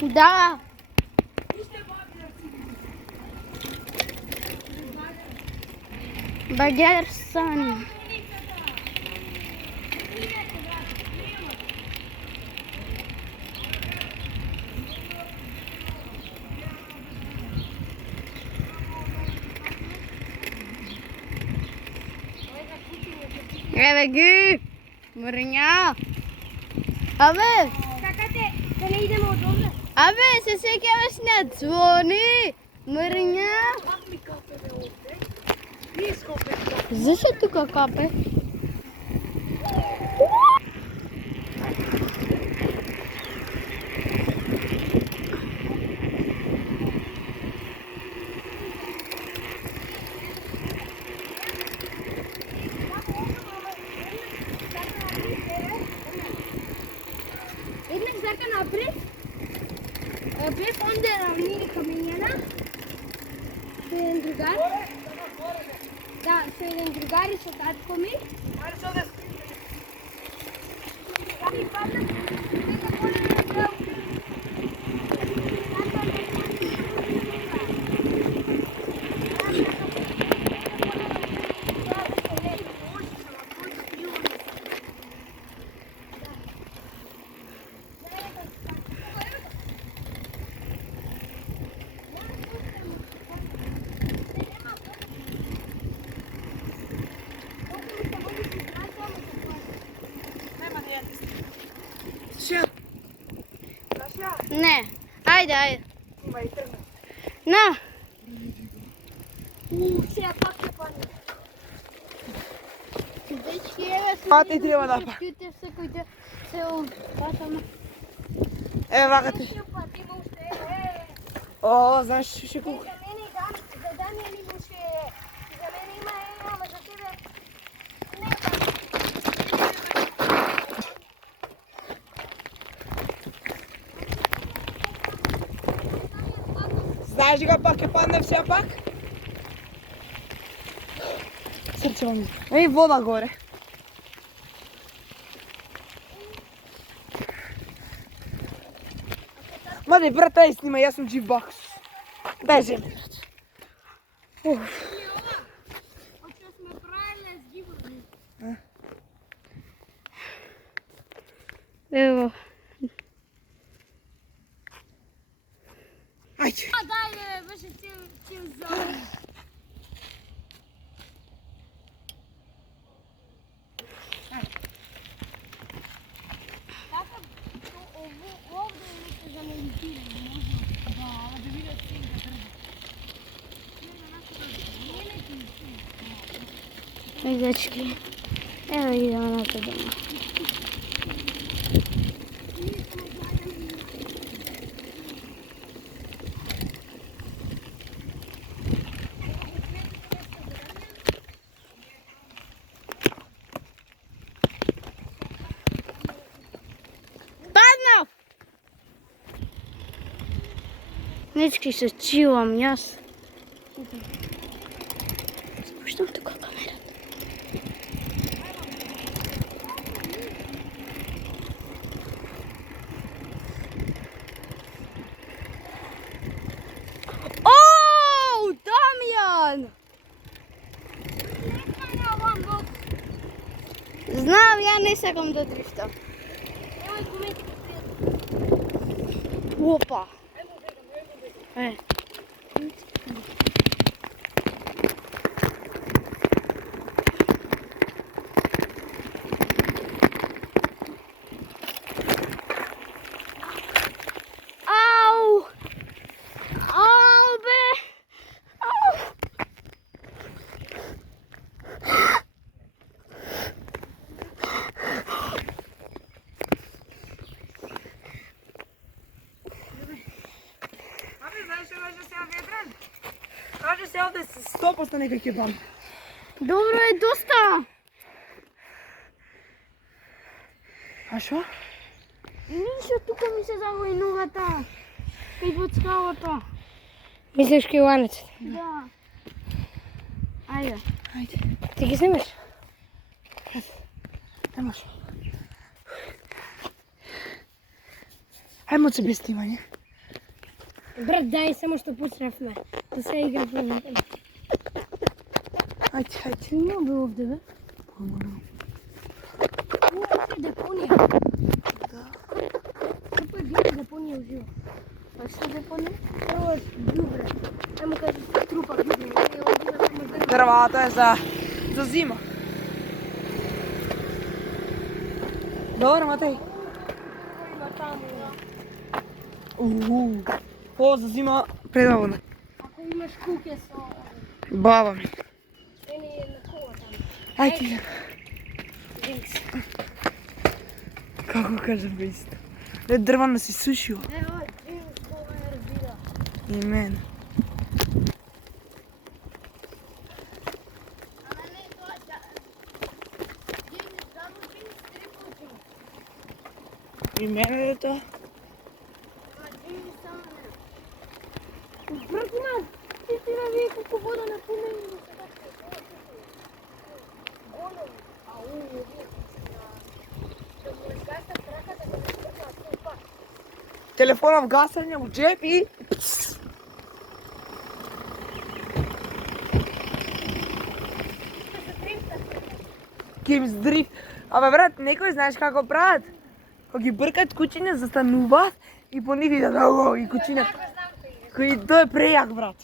Да. Багерсан. Еве ги. Мрња. Абе, Сакате да не идеме од овде? абе, се сеќаваш на звони. Мрња. Зашо тука капе? Еднак сака напред. Бев онде равнини камењана. Со еден другар. Да, со еден другар и со татко ми. И падна, дека поле на дрел. Не. Ајде, ајде. На. Сега пак ќе падне. Дечки, еве се. Пати треба да па. Чујте секојте се патаме. Еве вакате. Ќе патиме уште. О, знаеш ше колку. За мене и за Данијел имаше. За мене има ама за тебе не Знаеш дека пак ќе падне все пак? Срце вам. Еј, вода горе. Маде, брат, дај снима, јас сум джиббакс. Дај земе, брат. Што сме правиле с гибори. Ево. Ајде. Дај, беше цел зал. Ovdje je neke za meditiranje, možda. Da, ali da vidio snijeg da drži. Nije neki snijeg. Ej, dečki. Evo idemo na to doma. Padnov! Dečki, se čuvam jaz. Spuštam tako kameru. Oh, Damjan! Znam, ja ne sakam do 300. Opa! Au! Au, be! Au! Знаеш што може сега Ведран? Каже се овде 100% некој ќе бам. Добро е доста! А шо? Ништо тука ми се завои ногата. Кај под скалата. Мислиш кај ланецот? Да. Ајде. Ајде. Ти ги снимаш? Немаш. Ајмо се без снимање. Брат, дај само што почнавме. Да се играм. Ајде, ајде. Има бе овде, бе? Депонија. Да. Како е било депонија уживо? А што депонија? Прво е ѓубре. Ајмо кажи се трупа ѓубре. И овде на само дрво. Дрвато е за зима. Добро, Матеј. Има таму. О, за зима предавно. Ако имаш куќе со... Баба ми. Мене е на кола таму. Ајде. Динкс. Како кажам бе исто. Ле дрвано си сушио. Ево, Динкс, кога не разбира. И мен. Ама не тоа да. Джеймс, само Джеймс 3 пати. И мене е тоа. Ама Джеймс само не. Братина, ти на вие колку вода не помени до сега. Голем. Ау, да му изгаста краката да не спрка стопа. Телефона в гасање у джеп и... Геймс дрифт. Абе брат, некој знаеш како прават? Кога ги бркат кучиња, застануваат и по нив идат и кучиња. Кој тој е прејак, брат.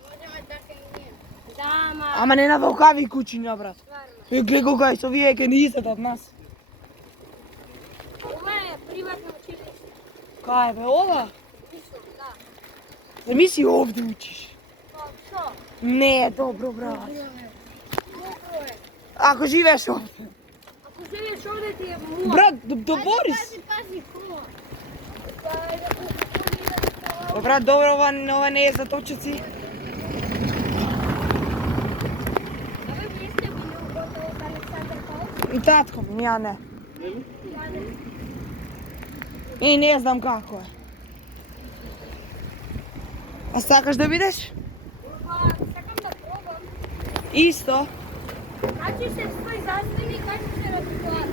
Можеме така и ние. Да, ма. Ама не на валкави кучиња, брат. И гледа кога со вие ке не излетат нас. Ова е приватно училиште. Кај бе, ова? Мислам, да. Замисли овде учиш. Шо? Не е добро, брат. Добро е. Ако живееш овде. Ако живееш овде ти е муа. Брат, до Борис. Пази, кола. Брат, добро, ова не е за точици. Абе, вие сте били у хотел од Александр Павлов? И татко ми, ја не. И не знам како е. А сакаш да бидеш? Сакам да пробам. Исто. Значи се свој засними и кажи се на тротоар.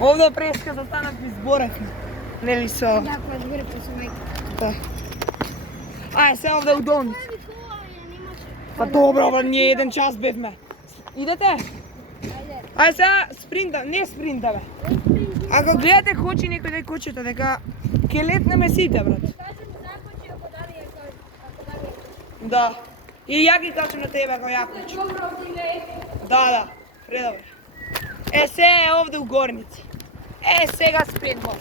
Овде преска застанав и зборевме. Нели со... Да, која збори по со мајка. Да. Ај, се овде у долница. Кола ја немаше. Па добро, бе, ние 1 час бевме. Идете? Ајде. Ај сега спринта, не спринта бе. Ако гледате хочи некој да кучета дека ќе летнеме сите, брат. Кажем закочи ако дали е кој. Ако дали е кој. Да. И ја ги качам на тебе ако ја кучи. Добро, ти не е. Да, предобро. Е, се е овде у горница. Е, сега спринт може.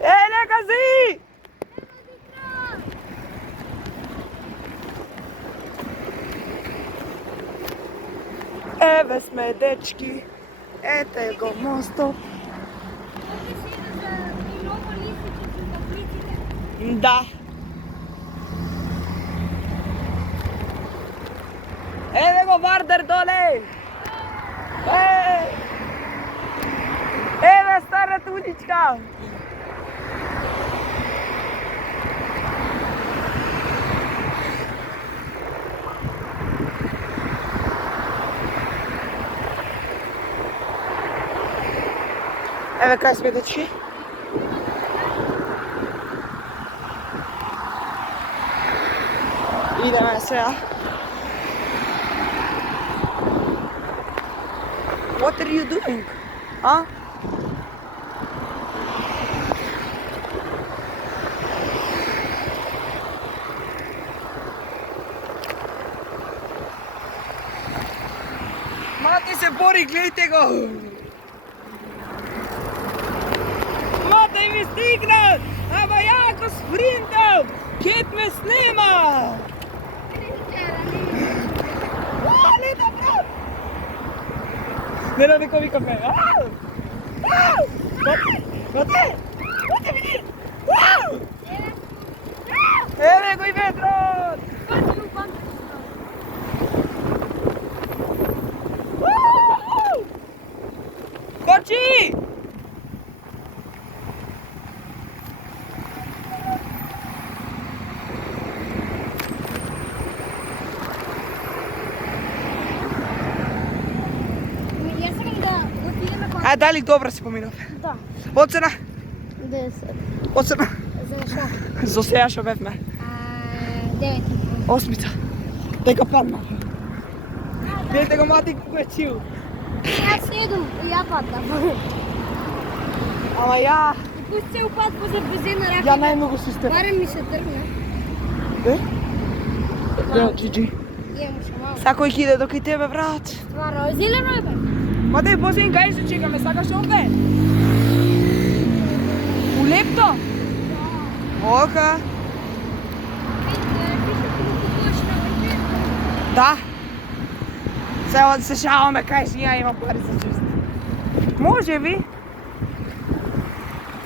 Е, нека си! Еве сме, дечки. Ете го мостов. Да. Еве го Вардер доле. Еве старата уличка. Еве кај сме, дечки. Идеме сега. What are you doing? А? Мати се бори, гледайте го! Мати ми стигнат! Ама јако спринтам! Кет ме снима! Лета, брат! Не како викаме. Мате! Мате види! Еве го и ветрот! Кочи! А дали добро си поминав? Да. Оцена? 10. Оцена? За што? За сега што бевме. 9. Осмица. Дека падна. Видите го мати како е чил. Јас седум, ја паднав. Ама ја... И пусть се упад по забезена рака. Ја најмногу си степа. Барем ми се тргна. Е? Да, Джиджи. Имам ше малко. Сакој ќе иде до кај тебе, брат. Стваро, зелено е бе. Мате, позин кај се чекаме, сакаш овде? У лепто? Ока. Да. Сега да се шаламе кај си ја имам пари за чист. Може ви?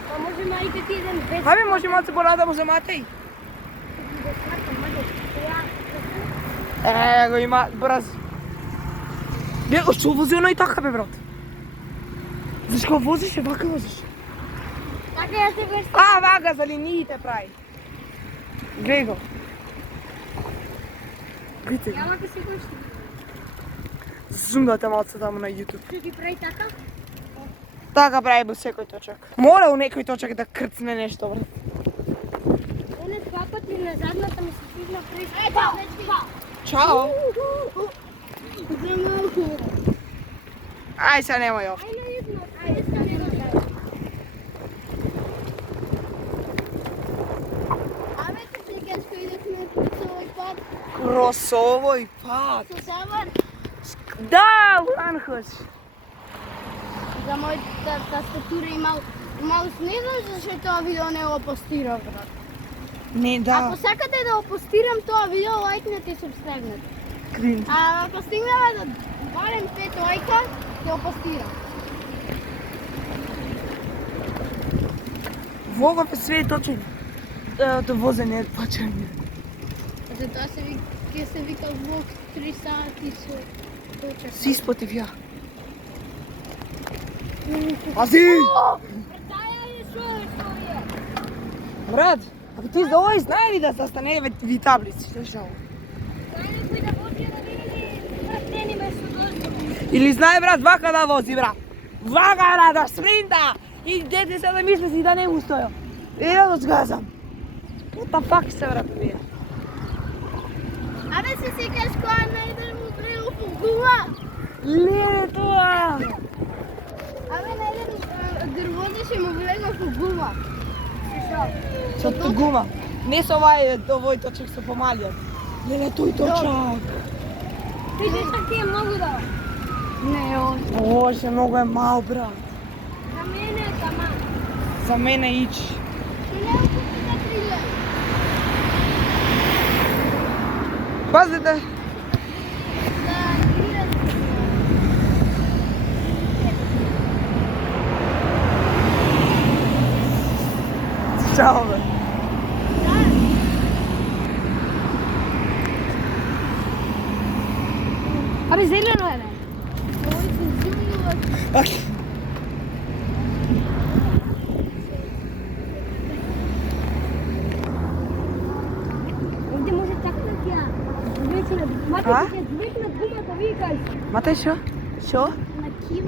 Па може мајка ти еден без. Абе, може малце по-рада, може Матеј. Го има брз. Бе, што вози оно и така, бе, брат? Зашко возиш, вака возиш? Така ја се верси. А, вака, за линиите прави. Гледай го. Гледайте го. Јама ка се гошти. Зумдате малце таму на YouTube. Што ти прави така? Така прави во секој точак. Мора у некој точак да крцне нешто, брат. Ене два пати на задната ми се стигна през. Чао. Ај се немој овде. Ај на едно, ај стане на. Абе, ти секаш кој идешме со овој пат? Кроз овој пат. Со Савар? Да, Уранхош. За мојата тастатура имал не знам зашто тоа видео не го постирав, брат. Не, да. Ако сакате да го постирам тоа видео, лајкнете и субскрајбнете. Крин. А ако стигнеме до барем 5 лајка, ќе го постирам. Влогов е све точен. До возење пачање. Затоа ќе се вика влог 3 сати со точка. Си исплатив ја. Пази! Таја е што е. Брат, ако ти за овој знае ли да застане ви таблици, што шо? Тај некој да вози да види практени место дозбор. Или знае брат вака да вози, брат. Вака да спринта и дете се да мисли си да не му стојам. И да сгазам. What the fuck се брат вие? Абе се секаш кога најдеш му прело по гума. Ле тоа! Абе, на еден дрводе ще му влегна по гума. Со гума. Не со овој точек со помалиот. Леле, тој точак. Ти дечак ти е многу да. Не, он. Боже, многу е мал, брат. За мене е таман. За мене ич. Ще не купи за 3 лева. Пазите. Да, играте. Чао, бе. Абе, зелено е, бе. Ovo se zimljivo. Ovdje može tako da ti ja. Mate, A? ti je zvekna gumata, vikaj. Мате шо? Шо? Na kim?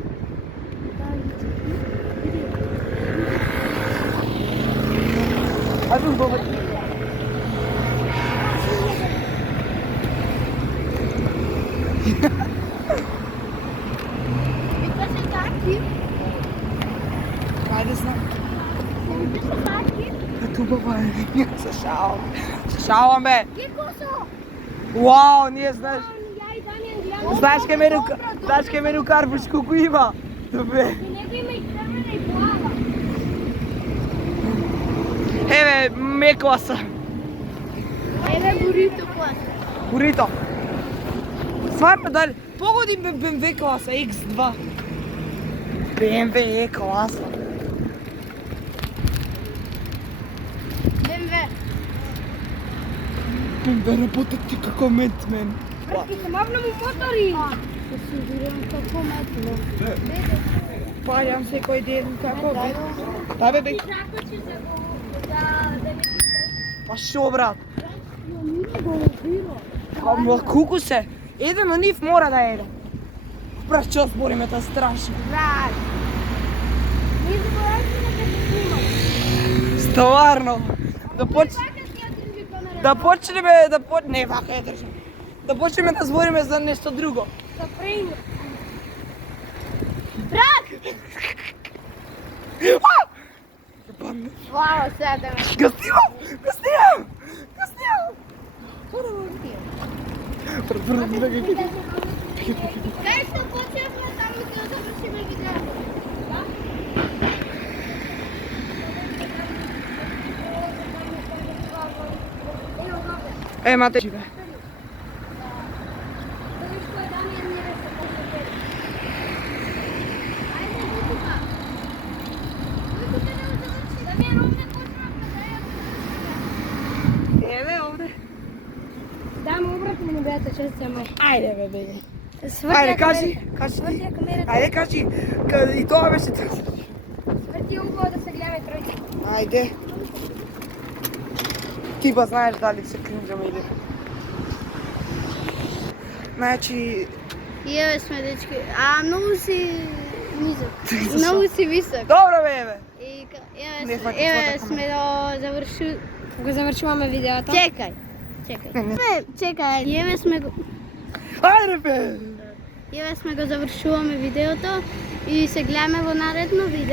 Ајде убаво. Vika se taki. Ајде знам. Vika se taki. Ето убаво е. Се шалам. Се шалам, бе. Kiko so? Вау, ние знаеш. Ja i Damjan gledamo. Знаеш ке мену карбуш колку има? Добре. I nego ima i crvena i plava. Еве, мекласа. Eve burrito klasa. Бурито. Стварно дали? Погоди BMW класа X2. BMW класа. BMW. BMW работат ти како ментмен. Vrti se mavno mu motori. Se siguram kako metno. Паѓам секој ден како бе. Да бе бе. Tako će se da ne Па шо брат? nije go bilo. Ама колку се? Еден од нив мора да еде. Брат, што збориме та страшно. Brad. Mi zaboravimo da se snimamo. Стварно. Да поч... Kako ti ja drži kamera? Да почнеме не вака ја држам. Да почнеме да збориме за нешто друго. Sa prejnje. Brad! Ебане. Hvala, sada. Го снимам! Го снимам! Го снимам! Kaj što počnemo tamo gdje završimo video? Е, мате живе. Da viš ko je Damjan mire se posle. Ajde, Vukuka. Vukuka da završi. Damjan ovdje počnemo da je. Еве овде. Dajmo obratno na beta čestica moja. Ајде бе бе. Svrti кажи ти. kamerata. Ајде кажи. И тоа беше така. Svrti ugo da se gledаме тројка. Ајде. Ти ба знаеш дали се кринџаме или. Значи, I evo sme dečki. A mnogo si nizak. Mnogo si visok. добро бе еве. I Не evo, фати evo твојата sme do završili. Го завршуваме видеото. Čekaj. Čekaj. I evo sme go... Ајде бе. Evo sme go završуваме видеото и се гледаме во наредно видео.